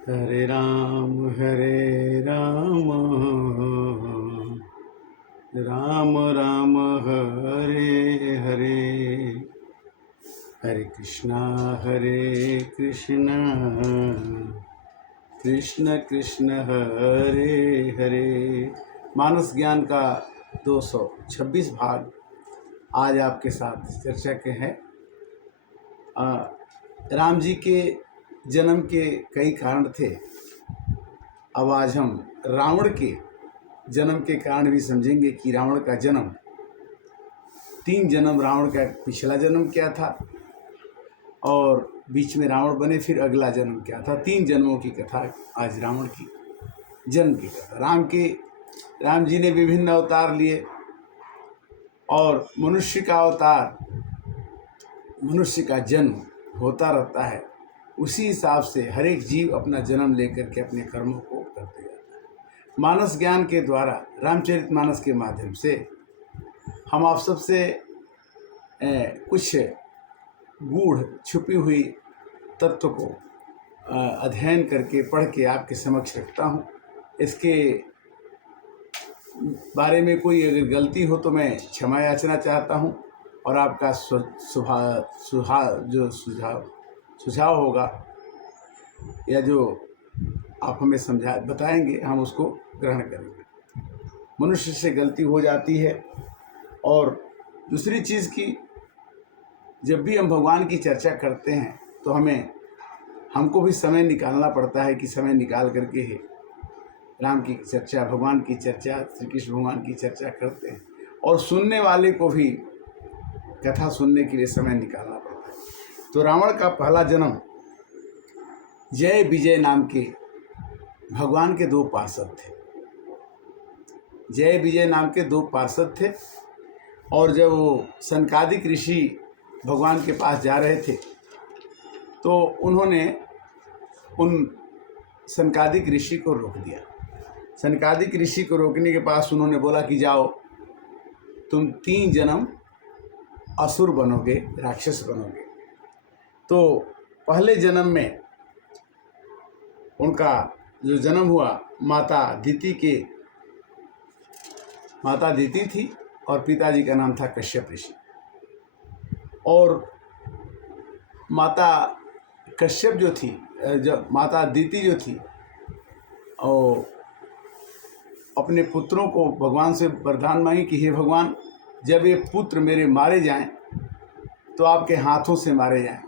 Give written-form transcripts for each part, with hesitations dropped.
हरे राम राम राम हरे हरे, हरे कृष्णा कृष्ण कृष्ण हरे हरे। मानस ज्ञान का 226 भाग आज आपके साथ चर्चा के हैं। राम जी के जन्म के कई कारण थे। अब आज हम रावण के जन्म के कारण भी समझेंगे कि रावण का जन्म, 3 जन्म रावण का पिछला जन्म क्या था और बीच में रावण बने, फिर अगला जन्म क्या था। 3 जन्मों की कथा आज रावण की जन्म की कथा। राम जी ने विभिन्न अवतार लिए और मनुष्य का अवतार, मनुष्य का जन्म होता रहता है। उसी हिसाब से हर एक जीव अपना जन्म लेकर के अपने कर्मों को करते जाता है। मानस ज्ञान के द्वारा, रामचरितमानस के माध्यम से हम आप सबसे कुछ गूढ़ छुपी हुई तत्व को अध्ययन करके पढ़ के आपके समक्ष रखता हूँ। इसके बारे में कोई अगर गलती हो तो मैं क्षमा याचना चाहता हूँ और आपका सुझाव होगा या जो आप हमें बताएंगे, हम उसको ग्रहण करेंगे। मनुष्य से गलती हो जाती है। और दूसरी चीज़ की, जब भी हम भगवान की चर्चा करते हैं तो हमको भी समय निकालना पड़ता है कि समय निकाल करके ही राम की चर्चा, भगवान की चर्चा, श्री कृष्ण भगवान की चर्चा करते हैं। और सुनने वाले को भी कथा सुनने के लिए समय निकालना पड़ता है। तो रावण का पहला जन्म जय विजय नाम के भगवान के 2 पार्षद थे। जय विजय नाम के 2 पार्षद थे। और जब वो सनकादिक ऋषि भगवान के पास जा रहे थे तो उन्होंने उन सनकादिक ऋषि को रोक दिया। सनकादिक ऋषि को रोकने के पास उन्होंने बोला कि जाओ, तुम 3 जन्म असुर बनोगे, राक्षस बनोगे। तो पहले जन्म में उनका जो जन्म हुआ, माता दीति थी और पिताजी का नाम था कश्यप ऋषि। और माता कश्यप जो थी, जब माता दीति जो थी, और अपने पुत्रों को भगवान से वरदान मांगी कि हे भगवान, जब ये पुत्र मेरे मारे जाएं तो आपके हाथों से मारे जाएं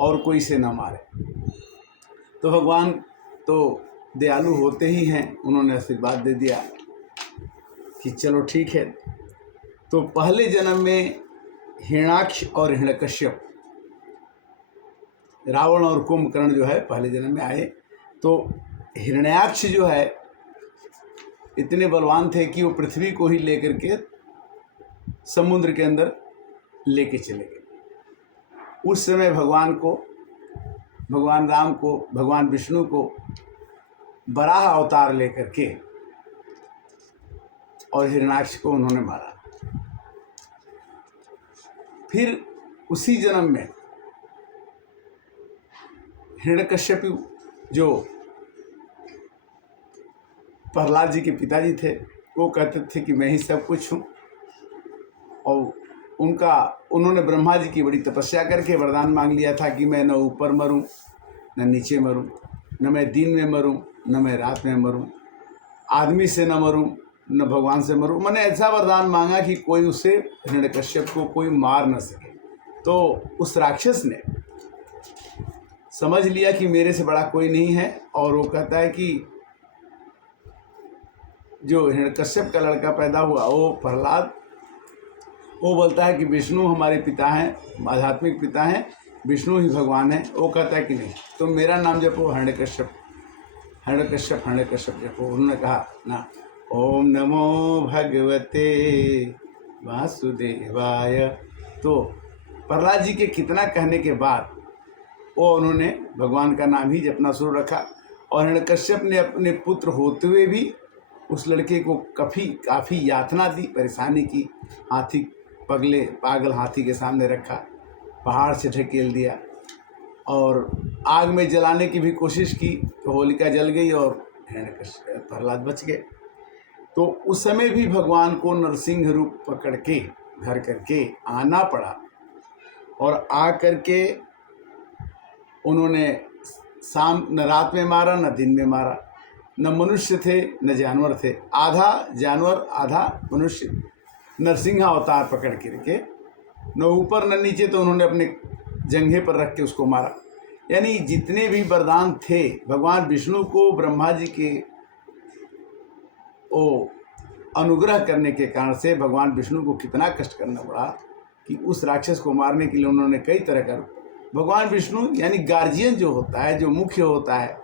और कोई से ना मारे। तो भगवान तो दयालु होते ही हैं, उन्होंने आशीर्वाद दे दिया कि चलो ठीक है। तो पहले जन्म में हिरण्याक्ष और हिरण्यकश्यप, रावण और कुंभकर्ण जो है पहले जन्म में आए। तो हिरण्याक्ष जो है इतने बलवान थे कि वो पृथ्वी को ही लेकर के समुद्र के अंदर लेके चले गए। उस समय भगवान राम को, भगवान विष्णु को वराह अवतार लेकर के और हिरण्याक्ष को उन्होंने मारा। फिर उसी जन्म में हिरण्यकश्यप जो प्रहलाद जी के पिताजी थे, वो कहते थे कि मैं ही सब कुछ हूँ। और उन्होंने ब्रह्मा जी की बड़ी तपस्या करके वरदान मांग लिया था कि मैं न ऊपर मरूं न नीचे मरूं, न मैं दिन में मरूं न मैं रात में मरूं, आदमी से न मरूं न भगवान से मरूं। मैंने ऐसा वरदान मांगा कि कोई उसे, हिरण्यकश्यप को कोई मार न सके। तो उस राक्षस ने समझ लिया कि मेरे से बड़ा कोई नहीं है। और वो कहता है कि जो हिरण्यकश्यप का लड़का पैदा हुआ, वो प्रहलाद, वो बोलता है कि विष्णु हमारे पिता हैं, आध्यात्मिक पिता हैं, विष्णु ही भगवान है। वो कहता है कि नहीं, तुम मेरा नाम जपो, हिरण्यकश्यप जपो। उन्होंने कहा ना, ओम नमो भगवते वासुदेवाय। तो प्रहलाद जी के कितना कहने के बाद वो उन्होंने भगवान का नाम ही जपना शुरू रखा। और हिरण्यकश्यप ने अपने पुत्र होते हुए भी उस लड़के को काफ़ी यातना दी, परेशानी की। पागल हाथी के सामने रखा, पहाड़ से ढकेल दिया और आग में जलाने की भी कोशिश की तो होलिका जल गई और हिरण्यकश्यप प्रहलाद बच गए। तो उस समय भी भगवान को नरसिंह रूप पकड़ के धर करके आना पड़ा और आ करके उन्होंने शाम न रात में मारा न दिन में मारा, न मनुष्य थे न जानवर थे, आधा जानवर आधा मनुष्य नरसिंह अवतार पकड़ के न ऊपर न नीचे, तो उन्होंने अपने जंघे पर रख के उसको मारा। यानी जितने भी वरदान थे भगवान विष्णु को ब्रह्मा जी के ओ अनुग्रह करने के कारण से भगवान विष्णु को कितना कष्ट करना पड़ा कि उस राक्षस को मारने के लिए उन्होंने कई तरह का, भगवान विष्णु यानी गार्जियन जो होता है, जो मुख्य होता है,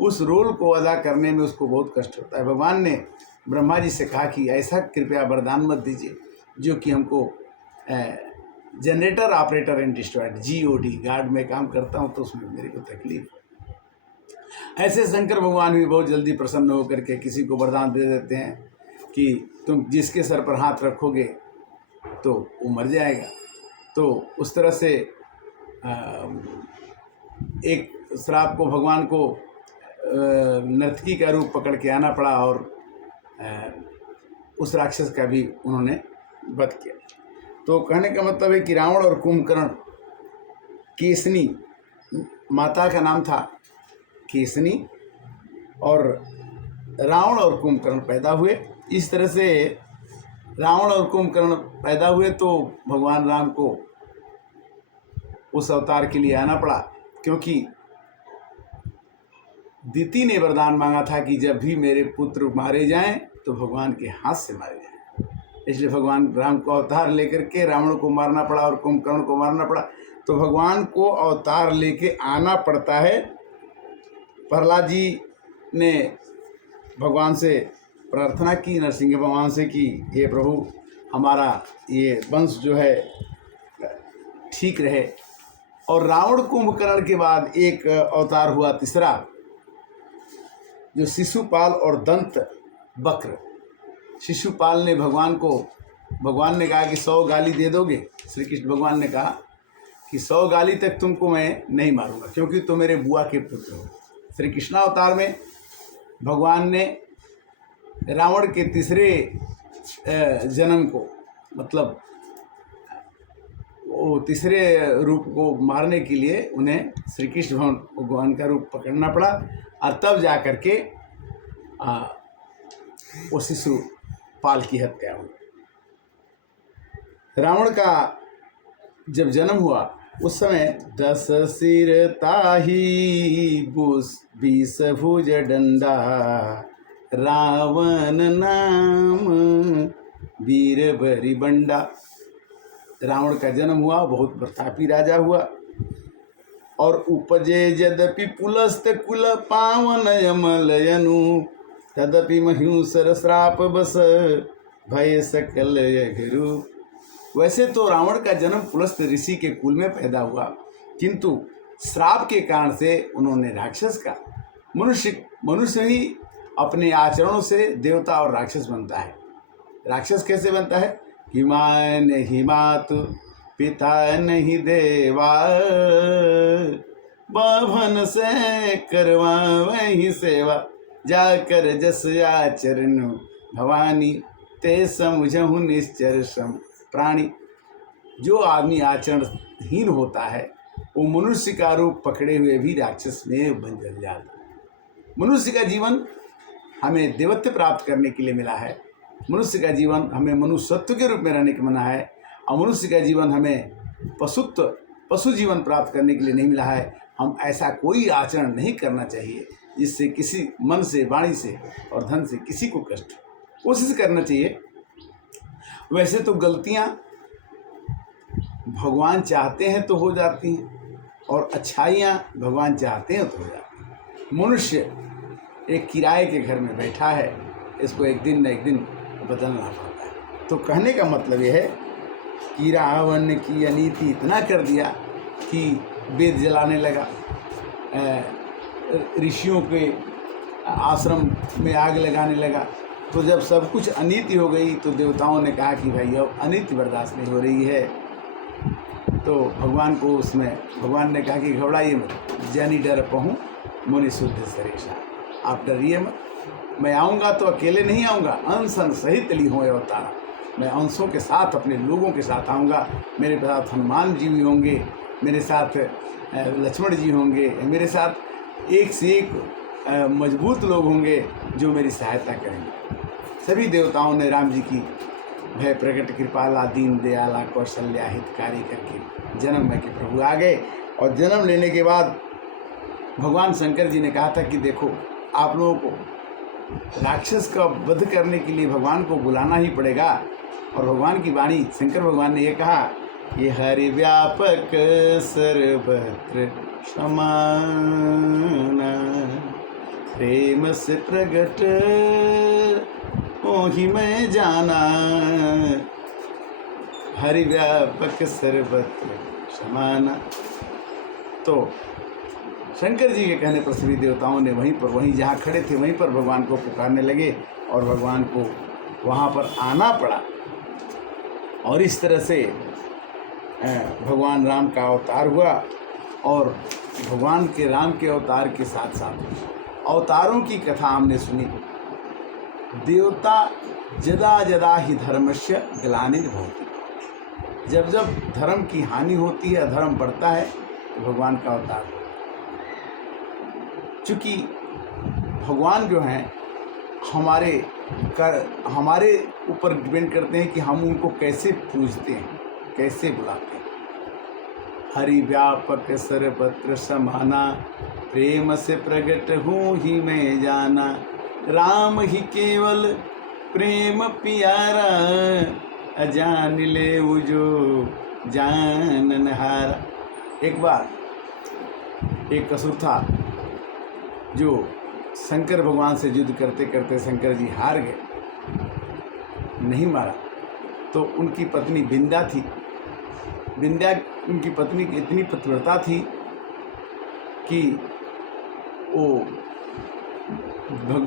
उस रोल को अदा करने में उसको बहुत कष्ट होता है। भगवान ने ब्रह्मा जी से कहा कि ऐसा कृपया वरदान मत दीजिए जो कि हमको generator operator and destroyer GOD guard में काम करता हूँ तो उसमें मेरे को तकलीफ है। ऐसे शंकर भगवान भी बहुत जल्दी प्रसन्न होकर के किसी को वरदान दे देते हैं कि तुम जिसके सर पर हाथ रखोगे तो वो मर जाएगा। तो उस तरह से एक श्राप को भगवान को नर्तकी का रूप पकड़ के आना पड़ा और उस राक्षस का भी उन्होंने वध किया। तो कहने का मतलब है कि रावण और कुंभकर्ण, केसनी माता का नाम था केसनी, और रावण और कुंभकर्ण पैदा हुए। इस तरह से रावण और कुंभकर्ण पैदा हुए तो भगवान राम को उस अवतार के लिए आना पड़ा, क्योंकि दिति ने वरदान मांगा था कि जब भी मेरे पुत्र मारे जाएं तो भगवान के हाथ से मारे जाएं। इसलिए भगवान राम को अवतार लेकर के रावण को मारना पड़ा और कुंभकर्ण को मारना पड़ा। तो भगवान को अवतार लेके आना पड़ता है। प्रहलाद जी ने भगवान से प्रार्थना की, नरसिंह भगवान से कि हे प्रभु हमारा ये वंश जो है ठीक रहे। और रावण कुंभकर्ण के बाद एक अवतार हुआ तीसरा, जो शिशुपाल और दंत वक्र। शिशुपाल ने भगवान ने कहा कि 100 गाली दे दोगे। श्री कृष्ण भगवान ने कहा कि 100 गाली तक तुमको मैं नहीं मारूंगा क्योंकि तुम मेरे बुआ के पुत्र हो। श्री कृष्णावतार में भगवान ने रावण के तीसरे जन्म को, मतलब वो तीसरे रूप को मारने के लिए उन्हें श्री कृष्ण भगवान का रूप पकड़ना पड़ा और तब जा कर के वो शिशुपाल की हत्या हुई। रावण का जब जन्म हुआ उस समय 10 सिर ताही 20 भुज डंडा, रावण नाम वीर बरी बंडा। रावण का जन्म हुआ, बहुत प्रतापी राजा हुआ। और उपजे यद्यपि पुलस्त कुल पावन यमलयनु, तदपि मह्यूसर श्राप बस भय सकल यघरु। वैसे तो रावण का जन्म पुलस्त ऋषि के कुल में पैदा हुआ, किंतु श्राप के कारण से उन्होंने राक्षस का, मनुष्य ही अपने आचरणों से देवता और राक्षस बनता है। राक्षस कैसे बनता है? हिमान हिमातु पिता नहीं देवा, बाभन से करवा वही सेवा, जाकर जस आचरण भवानी, ते समझहु निश्चर सम प्राणी। जो आदमी आचरणहीन होता है वो मनुष्य का रूप पकड़े हुए भी राक्षस में बन जाता है। मनुष्य का जीवन हमें देवत्व प्राप्त करने के लिए मिला है। मनुष्य का जीवन हमें मनुष्यत्व के रूप में रहने को मिला है, और मनुष्य का जीवन हमें पशु जीवन प्राप्त करने के लिए नहीं मिला है। हम ऐसा कोई आचरण नहीं करना चाहिए जिससे किसी मन से, वाणी से और धन से किसी को कष्ट। कोशिश करना चाहिए। वैसे तो गलतियाँ भगवान चाहते हैं तो हो जाती हैं, और अच्छाइयाँ भगवान चाहते हैं तो हो जाती हैं। मनुष्य एक किराए के घर में बैठा है, इसको एक दिन न एक दिन बदलना पड़ता है। तो कहने का मतलब यह है कि रावण की अनीति इतना कर दिया कि वेद जलाने लगा, ऋषियों के आश्रम में आग लगाने लगा। तो जब सब कुछ अनीति हो गई तो देवताओं ने कहा कि भाई अब अनीति बर्दाश्त नहीं हो रही है, तो भगवान को उसमें भगवान ने कहा कि घबराइए मत, जनी डर पहूँ मुनि शुद्ध सरेशा, आप डरिए मत, मैं आऊँगा तो अकेले नहीं आऊँगा, अंश अंश सहित ली हों अवतारा, मैं अंशों के साथ अपने लोगों के साथ आऊँगा, मेरे साथ हनुमान जी भी होंगे, मेरे साथ लक्ष्मण जी होंगे, मेरे साथ एक से एक मजबूत लोग होंगे जो मेरी सहायता करेंगे। सभी देवताओं ने राम जी की भय प्रकट कृपाला दीन दयाला कौशल्या हितकारी करके जन्म में के प्रभु आ गए। और जन्म लेने के बाद भगवान शंकर जी ने कहा था कि देखो, आप लोगों को राक्षस का वध करने के लिए भगवान को बुलाना ही पड़ेगा। और भगवान की वाणी शंकर भगवान ने ये कहा, ये हरि व्यापक सर्वत्र समाना, प्रेम से प्रगट मोहि मैं जाना, हरि व्यापक सर्वत्र समाना। तो शंकर जी के कहने पर सभी देवताओं ने वहीं जहाँ खड़े थे वहीं पर भगवान को पुकारने लगे और भगवान को वहाँ पर आना पड़ा। और इस तरह से भगवान राम का अवतार हुआ। और भगवान के राम के अवतार के साथ साथ अवतारों की कथा हमने सुनी। देवता जदा जदा ही धर्मस्य ग्लानिर् भवति, जब जब धर्म की हानि होती है, अधर्म बढ़ता है, तो भगवान का अवतार। चूँकि भगवान जो हैं हमारे ऊपर डिपेंड करते हैं कि हम उनको कैसे पूजते हैं, कैसे बुलाते हैं। हरि व्यापक सर्वत्र समाना, प्रेम से प्रगट हूँ ही मैं जाना, राम ही केवल प्रेम प्यारा, अजान ले जो जानन हारा। एक बार एक असुर था जो शंकर भगवान से युद्ध करते करते शंकर जी हार गए, नहीं मारा। तो उनकी पत्नी विंध्या थी। विंध्या उनकी पत्नी की इतनी पतिव्रता थी कि वो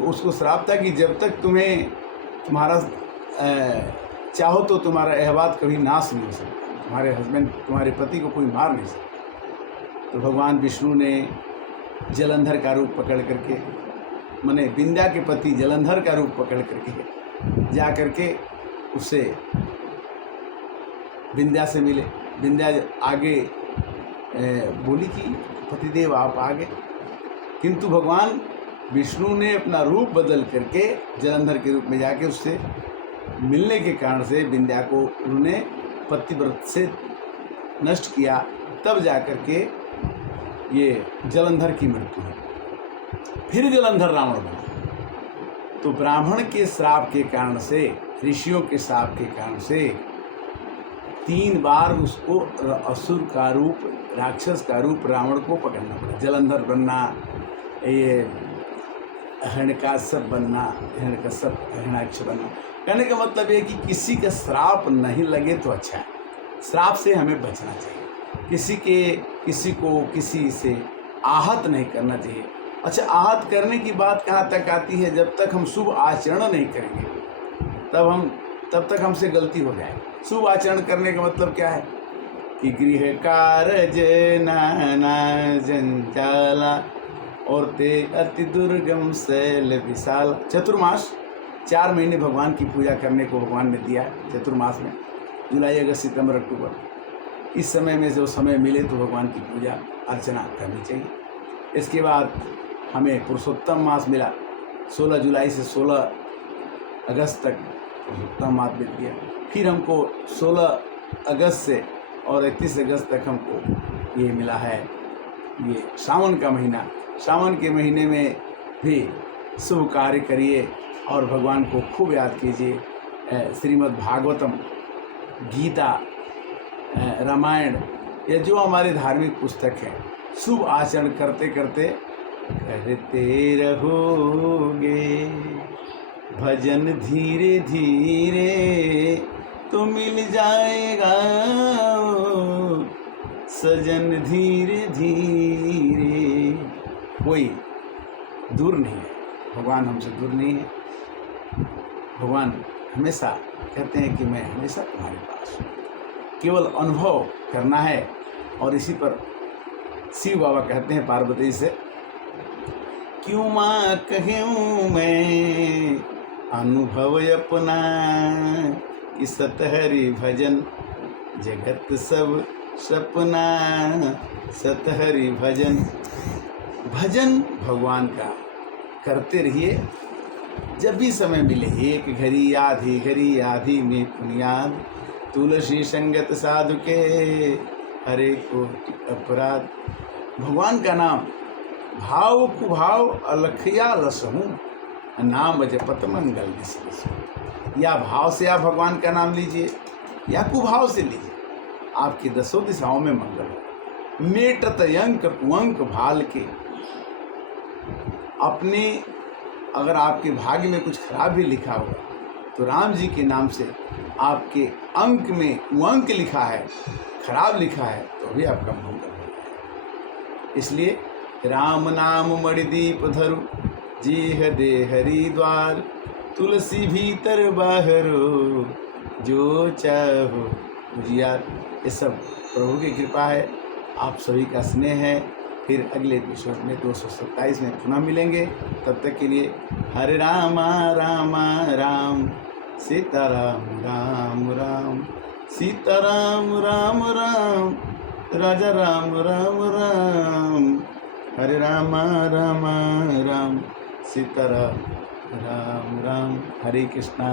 उसको श्राप था कि जब तक तुम्हारा चाहो तो तुम्हारा अहवाद कभी नाश नहीं हो सकता, तुम्हारे हस्बैंड तुम्हारे पति को कोई मार नहीं सकता। तो भगवान विष्णु ने जलंधर का रूप पकड़ करके, माने विंध्या के पति जलंधर का रूप पकड़ करके जा करके उससे विंध्या से मिले। विंध्या आगे बोली कि पतिदेव आप आ गए, किंतु भगवान विष्णु ने अपना रूप बदल करके जलंधर के रूप में जाके उससे मिलने के कारण से विंध्या को उन्होंने पतिव्रत से नष्ट किया। तब जा करके ये जलंधर की मृत्यु है। फिर जलंधर रावण बना। तो ब्राह्मण के श्राप के कारण से, ऋषियों के श्राप के कारण से 3 बार उसको असुर का रूप, राक्षस का रूप रावण को पकड़ना पड़ा। जलंधर बनना, ये हिरण्यकश्यप बनना, हिरण्याक्ष बनना। कहने का मतलब ये कि किसी का श्राप नहीं लगे तो अच्छा है। श्राप से हमें बचना चाहिए, किसी को किसी से आहत नहीं करना चाहिए। अच्छा, आहत करने की बात कहाँ तक आती है? जब तक हम शुभ आचरण नहीं करेंगे तब तक हमसे गलती हो जाए। शुभ आचरण करने का मतलब क्या है कि गृह कारज नाना जंजाला और ते अति दुर्गम शैल विशाल। चतुर्मास 4 महीने भगवान की पूजा करने को भगवान ने दिया। चतुर्मास में जुलाई, अगस्त, सितंबर, अक्टूबर, इस समय में जो समय मिले तो भगवान की पूजा अर्चना करनी चाहिए। इसके बाद हमें पुरुषोत्तम मास मिला। 16 जुलाई से 16 अगस्त तक पुरुषोत्तम मास मिल गया। फिर हमको 16 अगस्त से और 31 अगस्त तक हमको ये मिला है ये सावन का महीना। सावन के महीने में भी शुभ कार्य करिए और भगवान को खूब याद कीजिए। श्रीमद् भागवतम, गीता, रामायण, ये जो हमारे धार्मिक पुस्तक हैं, शुभ आचरण करते करते करते रहोगे भजन धीरे धीरे तो मिल जाएगा सजन धीरे धीरे। कोई दूर नहीं है, भगवान हमसे दूर नहीं है। भगवान हमेशा कहते हैं कि मैं हमेशा तुम्हारे पास हूँ। केवल अनुभव करना है। और इसी पर शिव बाबा कहते हैं पार्वती से, क्यों माँ कहूँ मैं अनुभव अपना, कि सतहरि भजन जगत सब सपना, सतहरि भजन। भजन भगवान का करते रहिए जब भी समय मिले, एक घड़ी आधी में पुनियाद, तुलसी संगत साधु के हरे को अपराध। भगवान का नाम भाव कुभाव अलखिया रसहूँ, नाम जपत मंगल निसरसु। या भाव से आप भगवान का नाम लीजिए या कुभाव से लीजिए, आपकी दसों दिशाओं में मंगल हो। मेटत अंक कुअंक भाल के, अपने अगर आपके भाग्य में कुछ खराब भी लिखा होगा तो राम जी के नाम से आपके अंक में कुअंक लिखा है, खराब लिखा है, तो भी आपका मंगल हो जाए। इसलिए राम नाम मणिदीप धरु, जीह दे हरिद्वार, तुलसी भीतर बाहरो, जो चाहो उजियार। ये सब प्रभु की कृपा है, आप सभी का स्नेह है। फिर अगले एपिसोड में 227 में पुनः मिलेंगे। तब तक के लिए हरे रामा रामा राम, सीताराम राम राम, सीताराम राम राम, राजा राम राम राम। हरे रामा रामा राम, सीताराम राम राम। हरे कृष्णा।